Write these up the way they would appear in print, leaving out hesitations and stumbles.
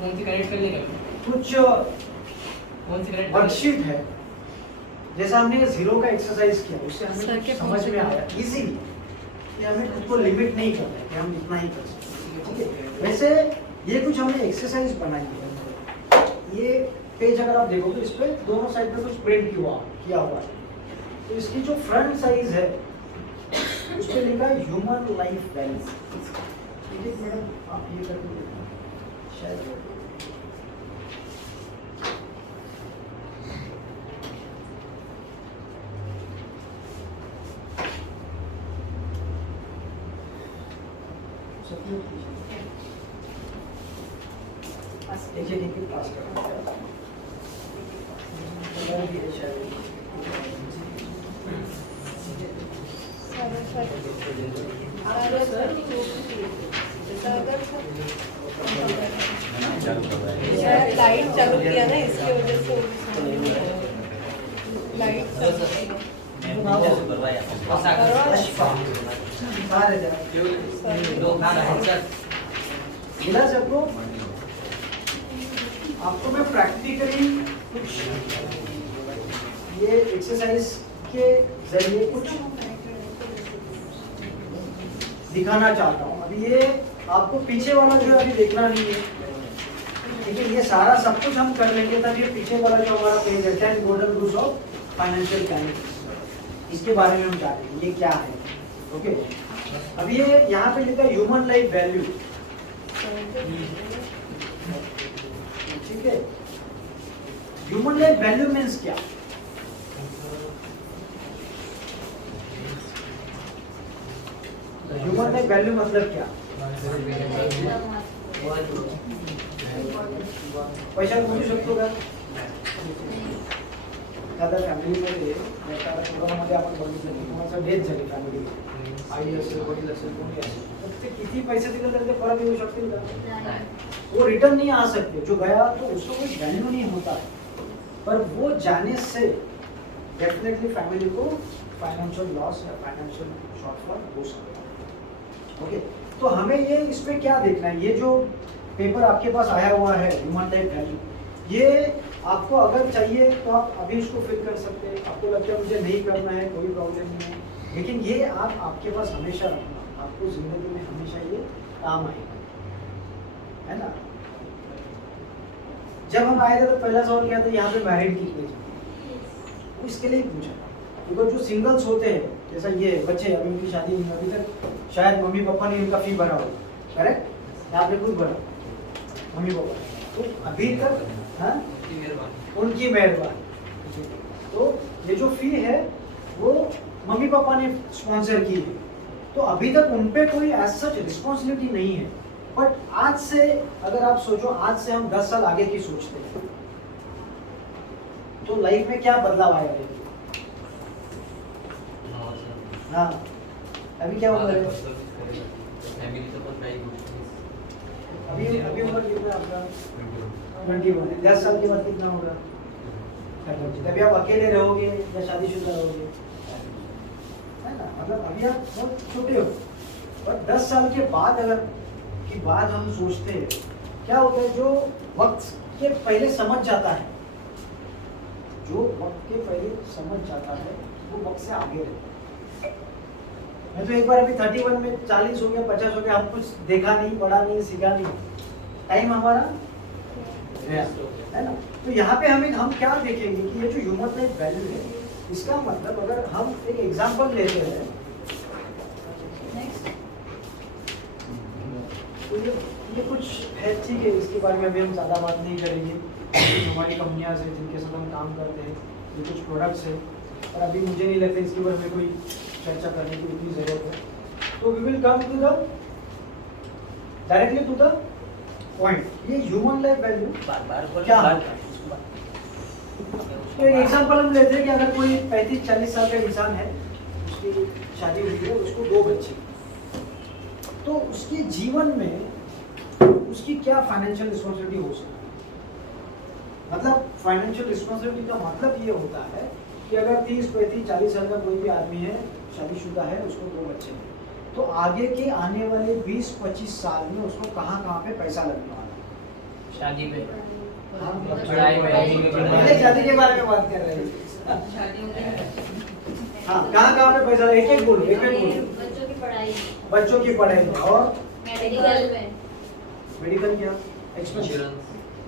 Phone से connect कर लेगा कुछ फोन से कनेक्ट वर्कशीट है, जैसा हमने ये जीरो का एक्सरसाइज किया उससे सर हमें के कुछ फोन समझ से में आया इजीली कि हमें खुद को लिमिट नहीं करना है कि हम इतना ही कर सकते हैं। ठीक है, वैसे ये कुछ हमने एक्सरसाइज बनाई है। ये पेज अगर आप देखोगे इस पे दोनों साइड पे कुछ प्रिंट किया हुआ है। तो इसकी जो फ्रंट साइज है उस पे लिखा है ह्यूमन लाइफ बैलेंस। ठीक है मैडम, आप ये करके देखना शायद एक पास करना लाइट चालू किया ना इसकी वजह से लाइट मिला सबको। आपको मैं प्रैक्टिकली कुछ ये एक्सरसाइज के जरिए कुछ दिखाना चाहता हूँ। अभी ये आपको पीछे वाला जो अभी देखना नहीं है, ठीक है, ये सारा सब कुछ हम कर लेंगे तब ये पीछे वाला जो हमारा पेज है 10 golden rules of financial planning, इसके बारे में हम जानेंगे ये क्या है। ओके, अब ये यहाँ पे लिखा है ह्यूमन लाइफ वैल्यू। ठीक है, ह्यूमन लाइफ वैल्यू मीन्स क्या? ह्यूमन लाइफ वैल्यू मतलब क्या? पैसा कमवू शकतो का? एखाद्या फॅमिलीमध्ये कुटुंबामध्ये आपण बघितलं की कोणाचा डेथ झाली फॅमिलीमध्ये, आई असेल वडील असेल कोणी असेल, तर ते किती पैसे दिले तरी ते परत येऊ शकतील का? वो रिटर्न नहीं आ सकते। जो गया तो उसको कोई वैल्यू नहीं होता है, पर वो जाने से डेफिनेटली फैमिली को फाइनेंशियल लॉस या फाइनेंशियल शॉर्टफॉल हो सकता है। ओके, तो हमें ये इस पे क्या देखना है? ये जो पेपर आपके पास आया हुआ है ह्यूमन लाइफ वैल्यू, ये आपको अगर चाहिए तो आप अभी इसको फिल कर सकते हैं। आपको लगता है मुझे नहीं करना है, कोई प्रॉब्लम नहीं है, लेकिन ये आप आपके पास हमेशा रखना, आपको जिंदगी में हमेशा ये काम आएगा, है ना। जब हम आए थे तो पहला सवाल क्या था, यहाँ पे मैरिड कितने थे, इसके लिए पूछा। क्योंकि जो सिंगल्स होते हैं, जैसा ये बच्चे अभी उनकी शादी नहीं, अभी तक शायद मम्मी पापा ने इनका फी भरा हो, करेक्ट, यहाँ पे खुद भरा मम्मी पापा, तो अभी तक हाँ उनकी मेहरबानी। तो ये जो फी है वो मम्मी पापा ने स्पॉन्सर की है, तो अभी तक उन पे कोई एज सच रिस्पॉन्सिबिलिटी नहीं है। बट आज से अगर आप सोचो, आज से हम 10 साल आगे की सोचते हैं तो लाइफ में क्या बदलाव आया है? हाँ, अभी क्या उम्र है? अभी अभी उम्र कितना है आपका? 21 है। 10 साल के बाद कितना होगा? तभी आप अकेले रहोगे या शादीशुदा रहोगे, है ना। मतलब अभी आप बहुत छोटे हो, और 10 साल के बाद अगर की बात हम सोचते हैं, क्या होता है, जो वक्त के पहले समझ जाता है, जो वक्त के पहले समझ जाता है वो वक्त से आगे रहता है। मैं तो एक बार अभी 31 में 40 हो गया, 50 हो गया, हम कुछ देखा नहीं, पढ़ा नहीं, सीखा नहीं, टाइम हमारा है ना। तो यहाँ पे हम क्या देखेंगे कि ये जो ह्यूमन लाइफ वैल्यू है, इसका मतलब अगर हम एक एग्जांपल लेते हैं, तो ये कुछ है, ठीक है, इसके बारे में अभी हम ज़्यादा बात नहीं करेंगे। हमारी कंपनियां हैं जिनके साथ हम काम करते हैं, ये कुछ प्रोडक्ट्स हैं, और अभी मुझे नहीं लगता इसके बारे में कोई चर्चा करने की इतनी ज़रूरत है। तो we will come to the directly to the point. ये ह्यूमन लाइफ वैल्यू क्या है? तो एक एग्जांपल हम लेते हैं कि अगर कोई 35-40 साल का इंसान है, उसकी शादी हुई है, उसको 2 बच्चे, तो उसके जीवन में उसकी क्या फाइनेंशियल रिस्पॉन्सिबिलिटी हो सकती है? मतलब फाइनेंशियल रिस्पॉन्सिबिलिटी का मतलब ये होता है कि अगर 30-35-40 साल का कोई भी आदमी है, शादीशुदा है, उसको 2 बच्चे हैं, तो आगे के आने वाले 20-25 साल में उसको कहाँ पे पैसा लगने वाला है? शादी पे पढ़ाई में पहले शादी के बारे में बात कर रहे हैं। हाँ, कहाँ पे पैसा एक एक बोलो, एक एक बोलो। बच्चों की पढ़ाई, बच्चों की पढ़ाई में और मेडिकल में, मेडिकल क्या एक्सपेंस, इंश्योरेंस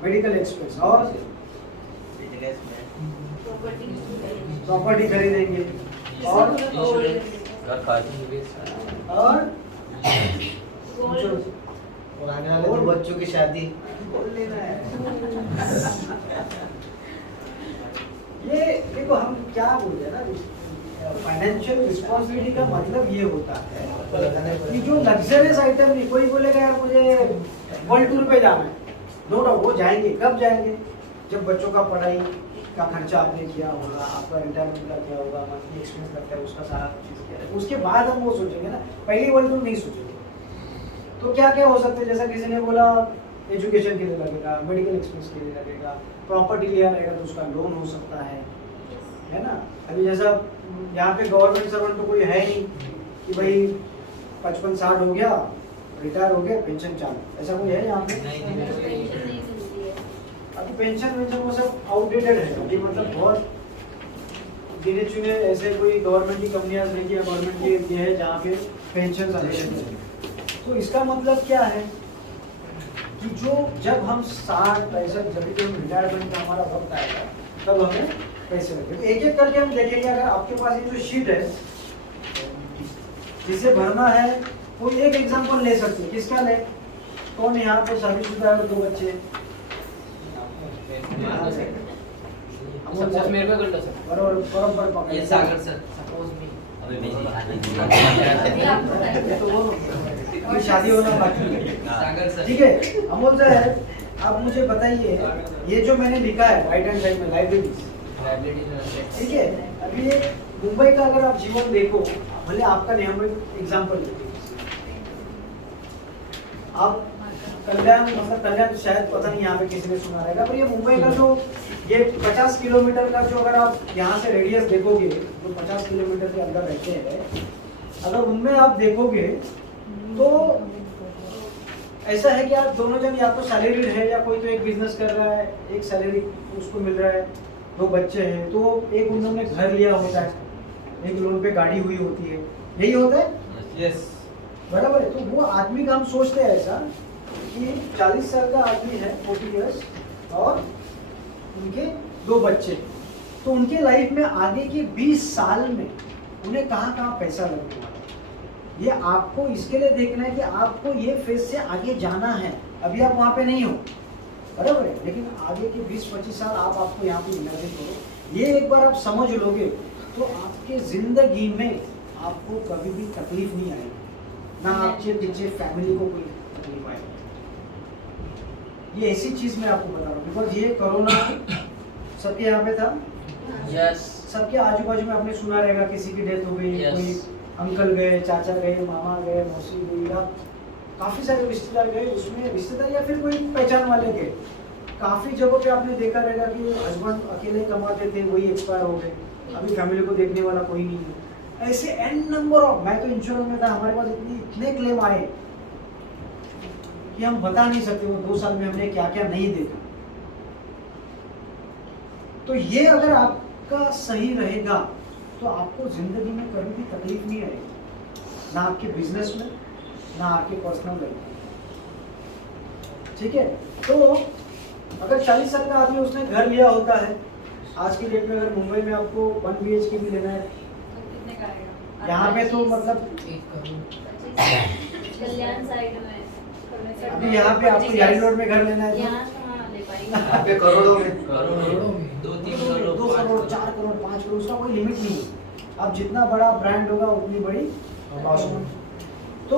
मेडिकल एक्सपेंस और प्रॉपर्टी खरीदेंगे और घर का और गोल्ड, और आने वाले और बच्चों की शादी बोल लेना है। ये देखो हम क्या बोल रहे हैं ना, फाइनेंशियल रिस्पॉन्सिबिलिटी का मतलब ये होता है कि जो लग्जरियस आइटम नहीं, कोई बोलेगा यार मुझे वर्ल्ड टूर पे जाना है, नो डाउट वो जाएंगे, कब जाएंगे जब बच्चों का पढ़ाई का खर्चा आपने किया होगा, आपका रिटायरमेंट का क्या होगा, मंथली एक्सपेंस लगता है उसका सारा चीज़ किया है, उसके बाद हम वो सोचेंगे ना, पहली वर्ल्ड टूर नहीं सोचेंगे। तो क्या क्या हो सकता है, जैसा किसी ने बोला एजुकेशन के लिए लगेगा, मेडिकल एक्सपेंस के लिए लगेगा, प्रॉपर्टी लिया रहेगा तो उसका लोन हो सकता है ना। अभी जैसा यहाँ पे गवर्नमेंट सर्वेंट तो कोई है नहीं कि भाई 55-60 हो गया, रिटायर हो गया, पेंशन चालू, ऐसा कोई है यहाँ पे? पेंशन नहीं मिलती है। अभी पेंशन वो सब आउटडेटेड है अभी, मतलब बहुत गिने चुने ऐसे कोई गवर्नमेंट की कंपनियां देखिए या गवर्नमेंट की ये है जहाँ पे पेंशन अवेलेबल है। तो इसका मतलब क्या है कि जो जब हम 60-65 जब भी हम रिटायरमेंट का हमारा वक्त आएगा तब हमें पैसे लगेंगे। तो एक एक करके हम देखेंगे, अगर आपके पास ये जो शीट है जिसे भरना है, कोई एक एग्जांपल ले सकते हैं, किसका ले, कौन यहाँ पर शादीशुदा है और 2 बच्चे हैं? सपोज मेरे को कर लो सर, बरोबर पकड़ ये सागर सर, सपोज मी अभी आपको बताइए। तो वो अभी शादी होना बाकी है। सागर सर, ठीक है अमोल सर, आप मुझे बताइए ये जो मैंने लिखा है राइट हैंड साइड में लाइब्रेरी, ठीक है, अभी ये मुंबई का अगर आप जीवन देखो, भले आपका नहीं, हम एग्जाम्पल लेते आप कल्याण, मतलब कल्याण शायद पता नहीं यहाँ पे किसी ने सुना रहेगा, पर ये मुंबई का जो ये 50 किलोमीटर का जो अगर आप यहाँ से रेडियस देखोगे, जो 50 किलोमीटर के अंदर रहते हैं, अगर उनमें आप देखोगे तो ऐसा है कि आप दोनों जन या तो सैलरीड है या कोई तो एक बिजनेस कर रहा है, एक सैलरी उसको मिल रहा है, 2 बच्चे हैं, तो एक उन्होंने घर लिया होता है, एक लोन पे गाड़ी हुई होती है, यही होता है यस बराबर है। तो वो आदमी का हम सोचते हैं ऐसा कि 40 साल का आदमी है, 40 इयर्स, और उनके 2 बच्चे, तो उनके लाइफ में आगे के 20 साल में उन्हें कहाँ कहाँ पैसा लगने वाला है, ये आपको इसके लिए देखना है कि आपको ये फेज से आगे जाना है। अभी आप वहाँ पे नहीं हो बराबर है, लेकिन आगे के 20-25 साल आपको यहाँ पे इमेजिन करो, ये एक बार आप समझ लोगे तो आपके जिंदगी में आपको कभी भी तकलीफ नहीं आएगी, ना आपके पीछे फैमिली को कोई तकलीफ आएगी। ये ऐसी चीज मैं आपको बता रहा हूँ, बिकॉज ये कोरोना सबके यहाँ पे था, यस सबके आजू बाजू में आपने सुना रहेगा किसी की डेथ हो गई, Yes. कोई अंकल गए, चाचा गए, मामा गए, मौसी गई, या काफी सारे रिश्तेदार गए, उसमें रिश्तेदार या फिर कोई पहचान वाले गए। काफी जगहों पे आपने देखा रहेगा कि हस्बैंड अकेले कमाते थे, वही एक्सपायर हो गए, अभी फैमिली को देखने वाला कोई नहीं है। ऐसे एन नंबर ऑफ, मैं तो इंश्योरेंस में था, हमारे पास इतने क्लेम आए कि हम बता नहीं सकते वो 2 साल में हमने क्या क्या नहीं देखा। तो ये अगर आपका सही रहेगा तो आपको जिंदगी में कभी भी तकलीफ नहीं आएगी, ना आपके बिजनेस में, ना आपके पर्सनल लाइफ में, ठीक है। तो अगर 40 साल का आदमी उसने घर लिया होता है, आज की डेट में अगर मुंबई में आपको 1 BHK भी लेना है, कितने का आएगा? यहाँ पे तो मतलब 1 करोड़ कल्याण साइड में, अभी यहाँ पे आपको यारी रोड में घर लेना है यहाँ कहाँ ले पाएंगे? यहाँ पे करोड़ों में करोड़ों में 2-3 करोड़ 2 करोड़ 4 करोड़ 5 करोड़, उसका कोई लिमिट नहीं है। अब जितना बड़ा ब्रांड होगा उतनी बड़ी कॉस्ट होगी। तो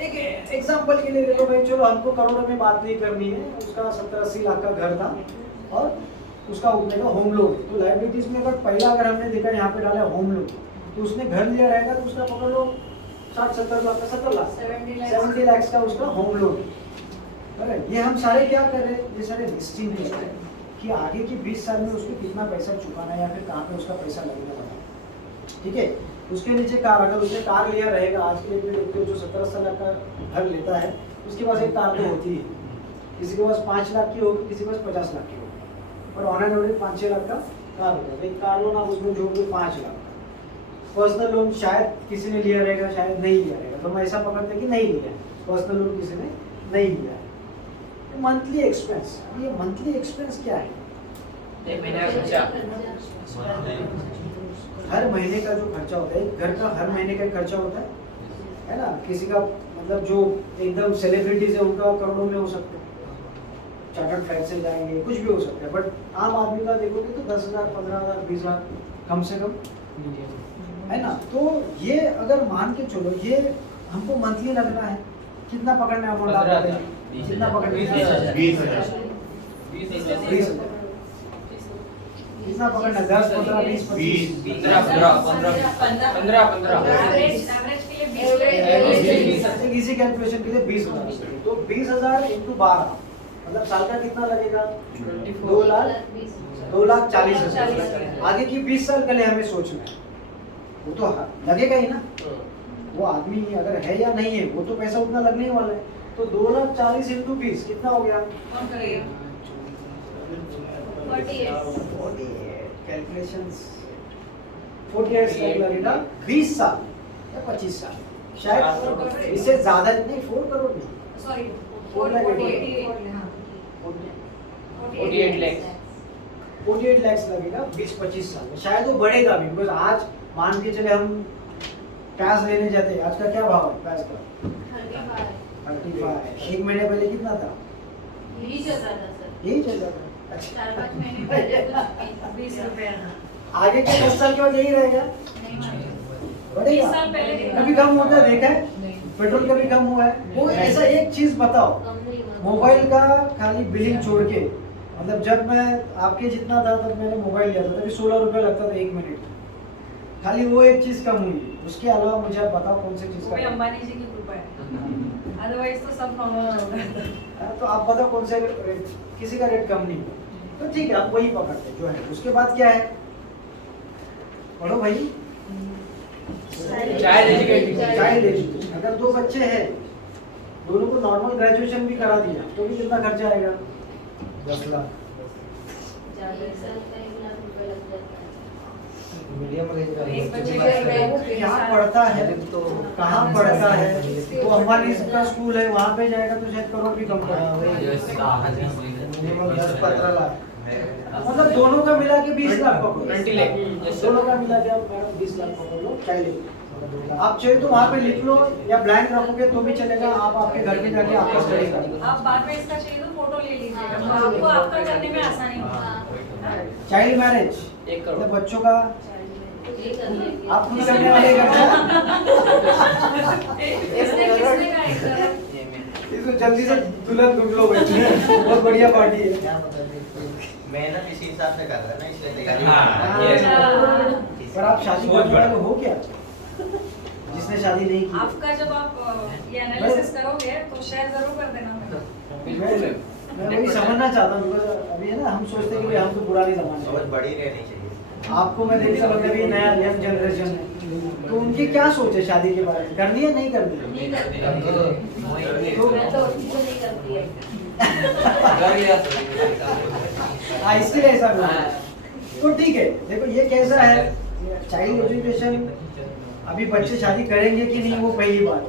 एक एग्जांपल के लिए देखो भाई, चलो हमको करोड़ों में बात नहीं करनी है, उसका 70-80 लाख का घर था और उसका उतने का होम लोन। तो लाइबिलिटीज में अगर पहला अगर हमने देखा यहाँ पे डाला होम लोन, तो उसने घर लिया रहेगा तो उसका पकड़ लो 60-70 लाख का, 70 लाख 70 लाख का उसका होम लोन। ये हम सारे क्या कर रहे हैं, ये सारे लिस्टिंग कर रहे हैं कि आगे की 20 साल में उसको कितना पैसा चुकाना है या फिर कहाँ पे उसका पैसा लगने वाला है, ठीक है। उसके नीचे कार, अगर उसने कार लिया रहेगा, आज के डेट में देखते हो जो 70-80 लाख का घर लेता है उसके पास एक कार तो होती है, किसी के पास 5 लाख की होगी, किसी के पास 50 लाख की होगी, और ऑन एन एवरेज 5-6 लाख का कार होता है। भाई कार लोन आप उसमें जोड़ दो 5 लाख। पर्सनल लोन शायद किसी ने लिया रहेगा, शायद नहीं लिया रहेगा, तो हम ऐसा पकड़ते हैं कि नहीं लिया है, पर्सनल लोन किसी ने नहीं लिया है। मंथली एक्सपेंस, ये मंथली एक्सपेंस क्या है? एक महीने का खर्चा। हर महीने का जो खर्चा होता है, घर का हर महीने का खर्चा होता है ना। किसी का मतलब जो एकदम सेलिब्रिटीज है उनका करोड़ों में हो सकता है, चार्टर्ड फ्लाइट से जाएंगे, कुछ भी हो सकता है, बट आम आदमी का देखोगे तो 10,000, 15,000, 20 लाख कम से कम है ना। तो ये अगर मान के चलो, ये हमको मंथली लगना है, कितना पकड़ना है अमाउंट? आप बताइए कितना पकड़ना है? 20,000। 20,000 कितना पकड़ना है? 10, 15, 20, 25, 15 इसी कैलकुलेशन के लिए 20,000। तो 20,000 इंटू 12 मतलब साल का कितना लगेगा? 2,40,000। आगे की 20 साल के लिए हमें सोचना है, वो तो लगेगा ही ना। वो आदमी अगर है या नहीं है, वो तो पैसा उतना लगने ही वाला है। तो 2,40,000 इंटू 20 कितना हो गया? कैलकुलेशंस 48 लाख लगेगा 20 साल या 25 साल, शायद इससे ज्यादा नहीं। 4 करोड़ नहीं, 48 लाख 48 लाख लगेगा 20-25 साल में। शायद वो बढ़ेगा भी, बिकॉज आज मान के चले हम प्याज लेने जाते हैं, आज का क्या भाव है प्याज का? 35। 1 महीने पहले कितना था? यही चल रहा था। अच्छा, आगे के 10 साल के बाद यही रहेगा, बढ़ेगा? कभी कम होता है देखा है? पेट्रोल कभी कम हुआ है? वो ऐसा एक चीज बताओ, मोबाइल का खाली बिलिंग छोड़ के, मतलब जब मैं आपके जितना था तब मैंने मोबाइल लिया था, तभी 16 रुपये लगता था 1 मिनट, खाली वो एक चीज कम हुई। उसके अलावा मुझे आप बताओ कौन सी चीज का? अंबानी जी की कृपा है, अदरवाइज तो सब नॉर्मल हो रहा है। तो आप बताओ कौन से रेट, किसी का रेट कम नहीं हुआ। तो ठीक है, आप वही पकड़ते हैं जो है। उसके बाद क्या है? पढ़ो भाई। Child education. Child education. अगर 2 बच्चे हैं, दोनों को नॉर्मल ग्रेजुएशन भी करा दिया तो भी कितना खर्चा आएगा? 10 लाख। मीडियम रेंज का एक बच्चे का क्या पढ़ता है तो कहाँ पढ़ता है? वो अंबानी का स्कूल है, वहाँ पे जाएगा तो शायद करोड़ भी कम पड़ेगा। मिनिमम 10-15 लाख। मतलब दोनों का मिला के 20 लाख पकड़ो। 20 लाख। दोनों का मिला के आप 20 लाख पकड़ लो। चाइल्ड आप चाहिए तो वहाँ पे लिख लो, या ब्लैंक रखोगे तो भी चलेगा। आप आपके घर में जाके आपका स्टडी करो। आप बाद में इसका चाहिए तो फोटो ले लीजिएगा, तो आपको आपका करने में आसानी होगी। Child marriage, 1 crore. मतलब बच्चों का आप खुद करने वाले खर्चा। इसने किसने कहा एक करोड़? इसको जल्दी से दुल्हन ढूंढ लो भाई, बहुत बढ़िया पार्टी है। क्या मेहनत इसी हिसाब से कर रहा है ना, इसलिए तैयारी हाँ, कर रहा है। अच्छा। पर आप शादी बहुत करने वाले हो क्या? जिसने शादी नहीं की। आपका जब आप ये एनालिसिस करोगे तो शेयर जरूर कर देना मुझे। मैं वही समझना चाहता हूँ, because अभी है ना, हम सोचते हैं कि भाई हम तो पुराने जमाने सोच में। बड़ी रहनी चाहिए। आपको मैं देखता लगता है नया यंग जनरेशन है, तो उनकी क्या सोच है शादी के बारे में? करनी है नहीं करनी? नहीं करती। तो मैं तो वो नहीं करती है। इसके लिए ऐसा बोल रहे हैं। तो ठीक है, देखो ये कैसा है चाइल्ड एजुकेशन। अभी बच्चे शादी करेंगे कि नहीं वो पहली बात,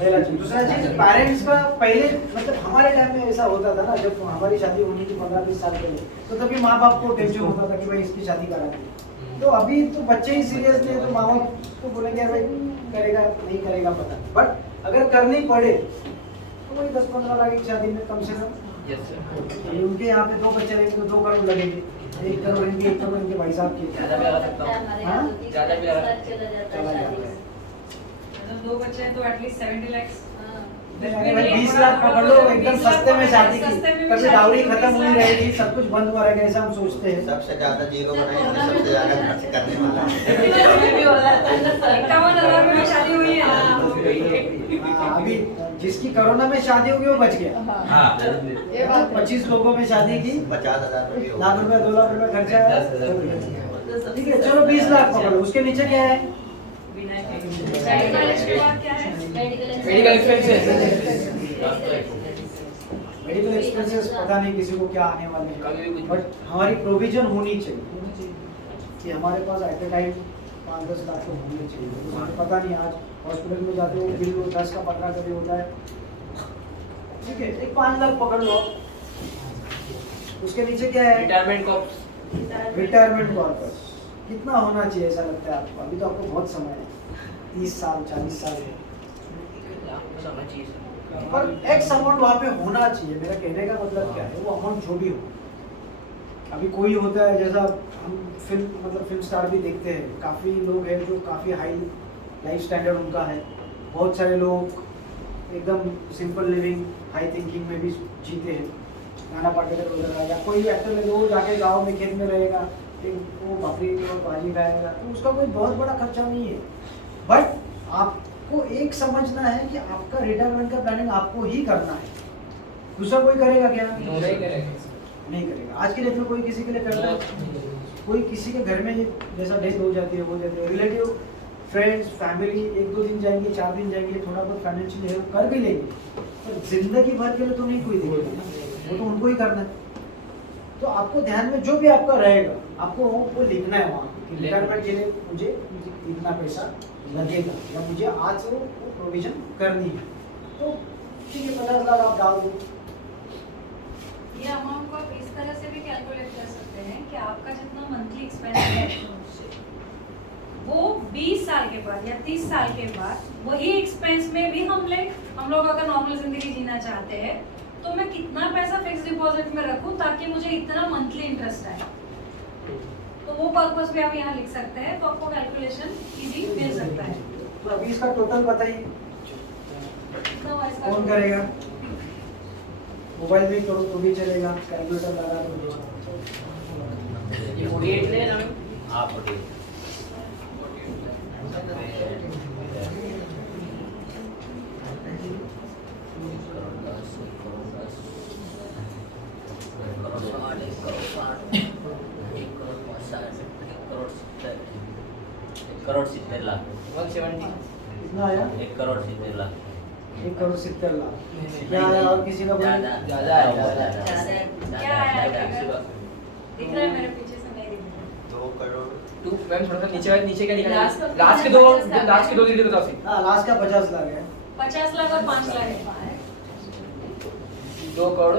पहला चीज। दूसरा चीज, पेरेंट्स का पहले मतलब हमारे टाइम में ऐसा होता था ना, जब हमारी शादी होनी थी 15-20 साल पहले, तो तभी माँ बाप को टेंशन होता था कि भाई इसकी शादी करा दी। तो अभी तो बच्चे ही सीरियस नहीं, तो माँ बाप को बोलेंगे भाई करेगा नहीं करेगा पता नहीं, बट अगर करनी पड़े तो वही 10-15 लाख की शादी में कम से कम। उनके यहाँ पे 2 बच्चे रहेंगे तो 2 करोड़ लगेंगे। 1 करोड़ इनके, 1 करोड़ इनके भाई साहब के। ज़्यादा भी लगा सकता हूँ। हमारे हाँ? यहाँ तो 30 ज़्यादा भी लगा- चला जाता चला है जाता शादी है। से। मतलब 2 बच्चे हैं तो एटलीस्ट 70 लाख। हाँ। अरे भाई 20 लाख पकड़ लो, एकदम सस्ते में शादी की, सस्ते में भी कभी शादी डाउरी की, खत्म 20 हुई लाख। रहेगी, सब कुछ बंद हुआ रहेगा, ऐसा हम सोचते हैं। सबसे ज्यादा जीरो बनाएंगे, सबसे ज्यादा खर्च करने वाला है। 51,000 में शादी हुई है। अभी जिसकी कोरोना में शादी होगी वो बच गया। हाँ। 25 लोगों में शादी की, 50,000 रुपये हो लाख रुपए 2 लाख रुपए खर्चा है। 10,000। ठीक है, चलो 20 लाख पकड़ो। उसके नीचे क्या है? चाइल्ड मैरिज के बाद क्या है? Medical medical expenses. Medical expenses पता नहीं किसी को क्या आने वाले कभी भी हैं, कुछ बट हमारी प्रोविजन होनी चाहिए कि हमारे पास एट ए टाइम 5-10 लाख तो होने चाहिए। तो हमें पता नहीं आज हॉस्पिटल में जाते हो बिल 10 का 15 का भी होता है, ठीक है, एक 5 लाख पकड़ लो। उसके नीचे क्या है? Retirement corps. रिटायरमेंट कॉर्पस कितना होना चाहिए ऐसा लगता है आपको? अभी तो आपको बहुत समय है, 30 साल 40 साल है, समझ चाहिए सर। पर एक्स अमाउंट वहाँ पे होना चाहिए। मेरा कहने का मतलब क्या है, वो अमाउंट जो भी हो। अभी कोई होता है, जैसा हम फिल्म स्टार भी देखते हैं, काफ़ी लोग हैं जो काफ़ी हाई लाइफ स्टैंडर्ड उनका है, बहुत सारे लोग एकदम सिंपल लिविंग हाई थिंकिंग में भी जीते हैं। नाना पाटेकर वगैरह, या कोई एक्टर लगे वो जाके गाँव में खेत में रहेगा, वो बकरी और भाजी खाएगा, तो उसका कोई बहुत बड़ा खर्चा नहीं है। बट आपको एक समझना है कि आपका रिटायरमेंट का प्लानिंग आपको ही करना है, दूसरा कोई करेगा क्या? नहीं करेंगे। नहीं करेगा। आज के डेट में कोई किसी के लिए करता है? कोई किसी के घर में जैसा डेथ हो जाती है, रिलेटिव फ्रेंड्स फैमिली 1-2 दिन जाएंगे, 4 दिन जाएंगे, थोड़ा बहुत फाइनेंशियल हेल्प कर भी लेंगे, पर जिंदगी भर के लिए तो नहीं कोई देखेगा, वो तो उनको ही करना है। तो आपको ध्यान में जो भी आपका रहेगा, आपको वो लिखना है वहाँ कि रिटायरमेंट के लिए मुझे इतना पैसा लगेगा, या मुझे आज से वो प्रोविजन करनी है। तो ठीक है, 50 लाख आप डाल दो। ये अमाउंट को आप इस तरह से भी कैलकुलेट कर सकते हैं कि आपका जितना मंथली एक्सपेंस है वो 20 साल के बाद या 30 साल के बाद वही एक्सपेंस में भी हम लोग अगर नॉर्मल जिंदगी जीना चाहते हैं तो मैं कितना पैसा फिक्स डिपॉजिट में रखूं ताकि मुझे इतना मंथली इंटरेस्ट आए, तो वो पर्पस भी आप यहाँ लिख सकते हैं, तो आपको कैलकुलेशन इजी मिल सकता है। तो अभी इसका टोटल बताइए, कितना हुआ इसका? कौन करेगा? मोबाइल में करो तो भी चलेगा, कैलकुलेटर लगा दो। ये 48 ले ना आप 48 करोड़ 70 लाख 170 कितना आया? 1 करोड़ 70 लाख 1 करोड़ 70 लाख। क्या आया और किसी का बोलिए? ज्यादा है क्या आया फिगर? दिख रहा है मेरे पीछे से? नहीं दिख रहा। 2 करोड़ टू मैम थोड़ा सा नीचे क्या लिखा है? लास्ट का- लास्ट के दो डिजिट बताओ सिर्फ। हाँ, लास्ट का 50 लाख है। 50 लाख और 5 लाख है। 2 करोड़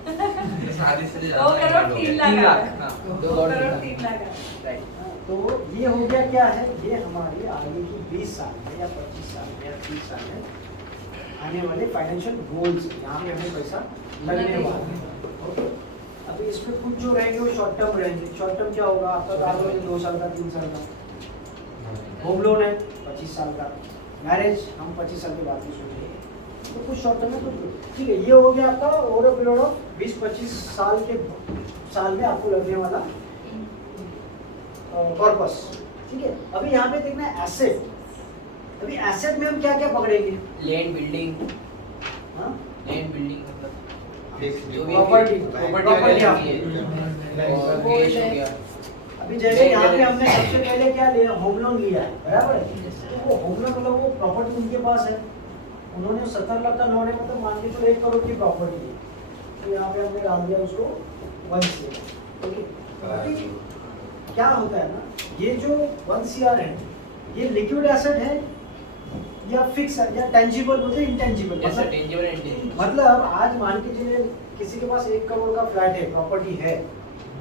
2 करोड़ 3 लाख 3 लाख, है। हाँ, 2 करोड़ 3 लाख है। राइट। तो ये हो गया क्या है, ये हमारी आगे की 20 साल में या 25 साल में या 30 साल में आने वाले फाइनेंशियल गोल्स, यहाँ पे हमें पैसा लगने वाला है। ओके, अभी इसमें कुछ जो रहेंगे वो शॉर्ट टर्म रहेंगे। शॉर्ट टर्म क्या होगा? आपका कार लोन 2 साल का 3 साल का, होम लोन है 25 साल का, मैरिज हम 25 साल के बाद में सोच रहे हैं, तो कुछ शॉर्ट टर्म है। तो ठीक है, ये हो गया आपका ओवर पीरियड ऑफ 20-25 साल में आपको लगने वाला कॉर्पस। ठीक है, अभी यहाँ पे देखना है एसेट। अभी एसेट में हम क्या क्या पकड़ेंगे? लैंड बिल्डिंग, हाँ, लैंड बिल्डिंग मतलब फिक्स जो भी प्रॉपर्टी प्रॉपर्टी प्रॉपर्टी वगैरह आपकी। की और कैश हो गया। अभी जैसे यहाँ पे हमने सबसे पहले क्या लिया? होम लोन लिया है, बराबर है। तो वो होम लोन मतलब वो प्रॉपर्टी उनके पास है, उन्होंने 70 लाख का लोन है, मतलब मान के चलो 1 करोड़ की प्रॉपर्टी है, तो यहाँ पे हमने डाल दिया उसको 1 CR। ओके, क्या होता है ना, ये जो 1 CR है ये लिक्विड एसेट है या फिक्स है या टेंजिबल बोलते हैं, इंटेंजिबल? जैसे टेंजिबल एंड इंटेंजिबल। मतलब आज मान के चलिए किसी के पास 1 करोड़ का फ्लैट है, प्रॉपर्टी है,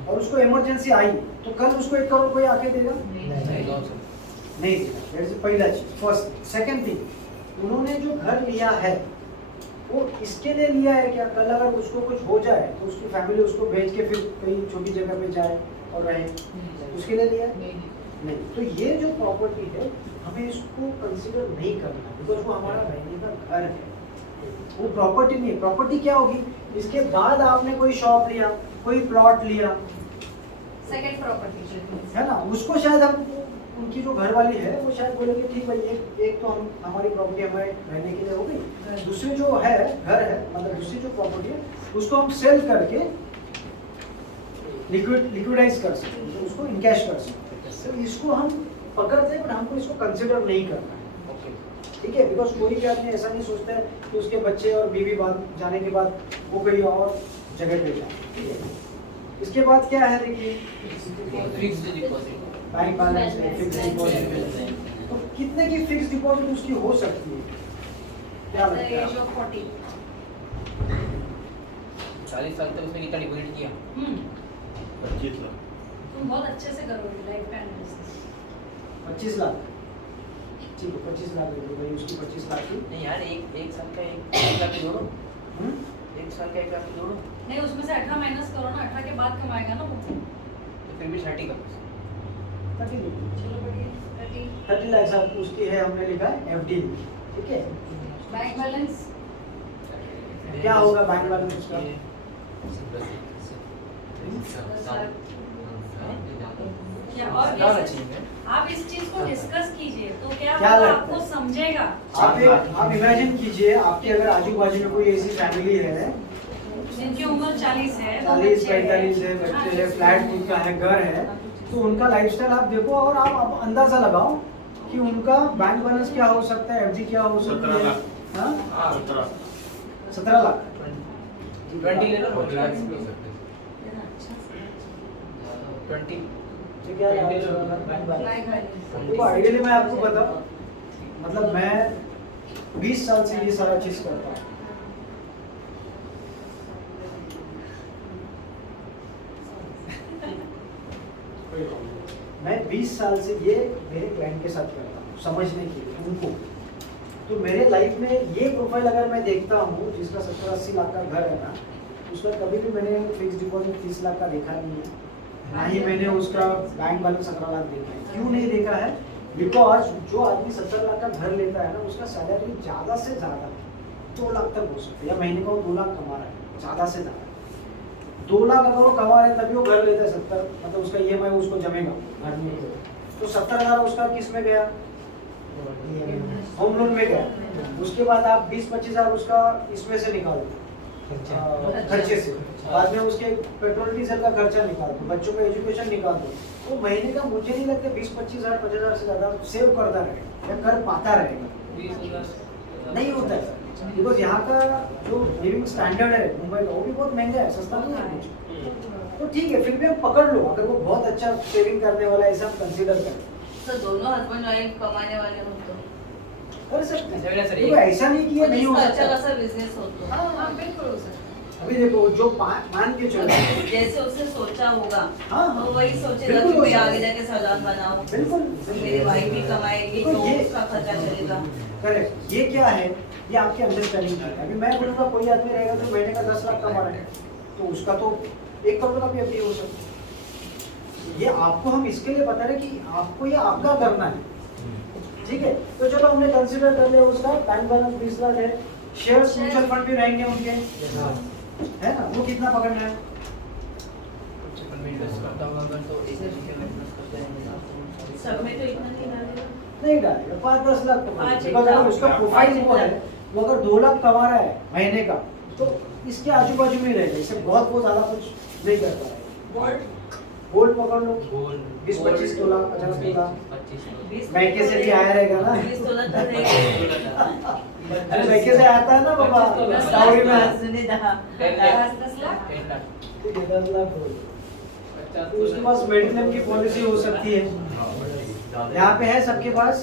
और उसको इमरजेंसी आई तो कल उसको 1 करोड़ कोई आके देगा? नहीं देगा। दैट इज पहला चीज, फर्स्ट। सेकंड थिंग, उन्होंने जो घर लिया है वो इसके लिए लिया है क्या? कल अगर उसको कुछ हो जाए तो उसकी फैमिली उसको भेज के फिर कहीं छोटी जगह पे जाए और रहे, उसके लिए लिया है? नहीं। तो ये जो प्रॉपर्टी है हमें इसको कंसीडर नहीं करना, बिकॉज वो हमारा रहने का घर है, वो प्रॉपर्टी नहीं है। प्रॉपर्टी क्या होगी? इसके बाद आपने कोई शॉप लिया, कोई प्लॉट लिया, सेकंड प्रॉपर्टी है ना, उसको शायद हम उनकी जो घर वाली है वो शायद बोलेंगे ठीक भाई, एक तो हम हमारी प्रॉपर्टी हमारे रहने के लिए हो गई, दूसरी जो है घर है, मतलब दूसरी जो प्रॉपर्टी है उसको हम सेल करके लिक्विडाइज कर सकते हैं, तो उसको इनकैश कर सकते हैं। तो इसको हम पकड़ते हैं, पर हमको इसको कंसिडर नहीं करना है। ओके। ठीक है, बिकॉज कोई भी आदमी ऐसा नहीं सोचता है कि उसके बच्चे और बीवी बाद जाने के बाद वो कहीं और जगह पे जाए, ठीक है। इसके बाद क्या है देखिए, फिक्स्ड डिपॉजिट, बैंक बैलेंस है, फिक्स डिपॉजिट। तो कितने की फिक्स डिपॉजिट उसकी हो सकती है, क्या लगता है एज ऑफ 40। 40 साल तक उसने कितना डिपॉजिट किया? 25 लाख। तुम बहुत अच्छे से करोगे लाइफ का एनालिसिस। 25 लाख, ठीक है 25 लाख दे दो भाई, उसकी 25 लाख की। नहीं यार, एक साल का 1 लाख जोड़ो, हम्म? 1 साल का 1 लाख जोड़ो, नहीं, उसमें से 18 माइनस करो ना, 18 के बाद कमाएगा ना वो। तो फिर भी 30 का। 30 चलो बढ़िया। 30 लाख साहब उसकी है, हमने लिखा है एफडी, ठीक है। बैंक बैलेंस क्या होगा बैंक बैलेंस उसका? क्या और क्या कैसे? चाहिए? आप इस चीज को डिस्कस कीजिए तो क्या क्या पता लगता आपको है? समझेगा। आप इमेजिन कीजिए, आपके अगर आजू बाजू में कोई ऐसी फैमिली है, जिनकी उम्र 40 है, 40 45 है, बच्चे है, फ्लैट उनका है, घर है, तो उनका लाइफस्टाइल आप देखो और आप अंदाजा लगाओ कि उनका बैंक बैलेंस क्या हो सकता है, एफडी क्या हो सकती 17 है। लाख। हाँ? 17। 17 लाख 20 ले लो, 20। तो क्या लाभ है 17 lakh bank balance? Bank balance. देखो आइडियली मैं आपको बताऊं, मतलब मैं 20 साल से ये सारा चीज करता हूँ। मैं 20 साल से ये मेरे क्लाइंट के साथ करता हूँ, समझने के लिए उनको। तो मेरे लाइफ में ये प्रोफाइल अगर मैं देखता हूँ जिसका 70-80 लाख का घर है ना, उसका कभी भी मैंने फिक्स डिपॉजिट 30 लाख का देखा नहीं है, ना ही मैंने उसका बैंक बैलेंस 17 लाख देखा है। क्यों नहीं देखा है? बिकॉज जो आदमी 70 लाख का घर लेता है ना, उसका सैलरी ज़्यादा से ज़्यादा 2 लाख तक हो सकता है, या महीने का वो 2 लाख कमा रहा है, ज़्यादा से ज़्यादा 2 लाख अगर वो कमा रहे हैं तभी वो घर लेता है 70, मतलब उसका EMI उसको जमेगा घर में। तो 70,000 उसका किस में गया? होम लोन में गया। उसके बाद आप 20-25 हज़ार उसका इसमें से निकाल दो, खर्चे से, बाद में उसके पेट्रोल डीजल का खर्चा निकाल दो, बच्चों का एजुकेशन निकाल दो, तो महीने का मुझे नहीं लगता 20-25 हज़ार 50 हज़ार से ज़्यादा सेव करता रहेगा या कर पाता रहेगा, नहीं होता है। बिकॉज यहाँ का जो लिविंग स्टैंडर्ड है मुंबई का, वो भी बहुत महंगा है, सस्ता नहीं है कुछ। तो ठीक है, फिर भी हम पकड़ लो, अगर वो बहुत अच्छा सेविंग करने वाला है, ऐसा हम कंसीडर करें, तो दोनों हस्बैंड वाइफ कमाने वाले हो तो कर सकते ऐसा भी हैं। ना सर, देखो ऐसा नहीं कि ये नहीं हो अच्छा सकता। खासा बिजनेस हो तो हाँ बिल्कुल हो सकता अभी देखो जो मान के चलो, जैसे उसने सोचा होगा हाँ, वो वही सोचेगा बिल्कुल कि हो मैं सकता आगे है। जाके सलाद बनाऊं, बिल्कुल मेरी वाइफ भी कमाएगी देखो तो ये- उसका खर्चा चलेगा। करेक्ट। ये क्या है, ये आपकी अंडरस्टैंडिंग है। अभी मैं बोलूँगा कोई आदमी रहेगा जो महीने का 10 लाख कमा रहा है, तो उसका तो 1 करोड़ का भी एफडी हो सकता है। ये आपको हम इसके लिए बता रहे हैं कि आपको ये आपका करना है, ठीक है। तो चलो हमने कंसीडर कर लिया, उसका बैंक बैलेंस 20 लाख है, शेयर्स म्यूचुअल फंड भी रहेंगे उनके, है ना, वो कितना पकड़ना है? सब में तो इतना नहीं डालेगा। नहीं डालेगा, 5-10 लाख कमा। 5-1 बिकॉज अगर लाख। उसका प्रोफाइल 5-1 वो है, लाख। वो अगर 2 लाख कमा रहा है महीने का, तो इसके आजू बाजू में ही रहेगा, इससे बहुत ज्यादा कुछ नहीं कर पा रहा है। गोल्ड पकड़ लो, 20-25 तोला, 50 तोला, 25 बैंक से भी आया रहेगा ना। 20 तोला तो रहेगा। अरे बैंक से आता है ना बाबा, 25 डाउरी में। 10 लाख। 10 लाख, ठीक है, 10 लाख हो गए। तो उसके पास मेडिक्लेम की पॉलिसी हो सकती है, यहाँ पे है सबके पास,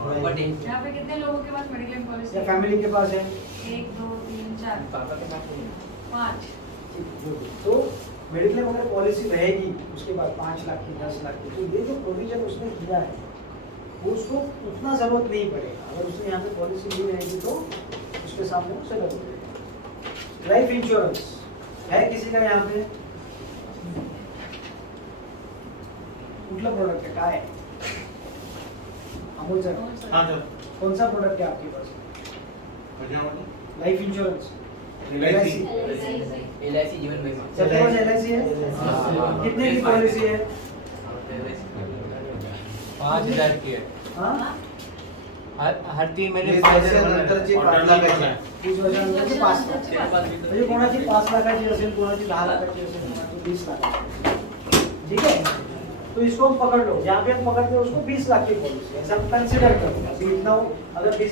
यहाँ पे कितने लोगों के पास मेडिक्लेम पॉलिसी या फैमिली के पास है? 1 2 3 4 पापा के पास नहीं है। 5। तो मेडिक्लेम अगर पॉलिसी रहेगी उसके बाद 5 लाख की, 10 लाख की, तो ये जो प्रोविजन उसने किया है वो उसको उतना जरूरत नहीं पड़ेगा। अगर उसने यहाँ पे पॉलिसी नहीं रहेगी तो उसके सामने वो सेटल हो जाएगा। लाइफ इंश्योरेंस है किसी का यहाँ पे? कुठला प्रोडक्ट है, काय आहे? अमोल सर, हाँ सर, कौन सा प्रोडक्ट है आपके पास? कशामध्ये? Life insurance, LIC। LIC जीवन बीमा। सबके पास LIC है? हाँ। कितने की पॉलिसी है? 5,000 की है। हाँ, हर 3 महीने 20 वर्षानंतरची 5 लाखाची. 30 वर्षानंतरची 5 लाख. म्हणजे कोणाची 5 लाखाची असेल, कोणाची 10 लाखाची असेल, कोणाची 20 लाखाची. ठीक है, तो इसको हम पकड़ लो, यहाँ पे हम पकड़ते हैं उसको 20 लाख की पॉलिसी, ऐसा हम कंसिडर करते हैं। अभी इतना अगर 20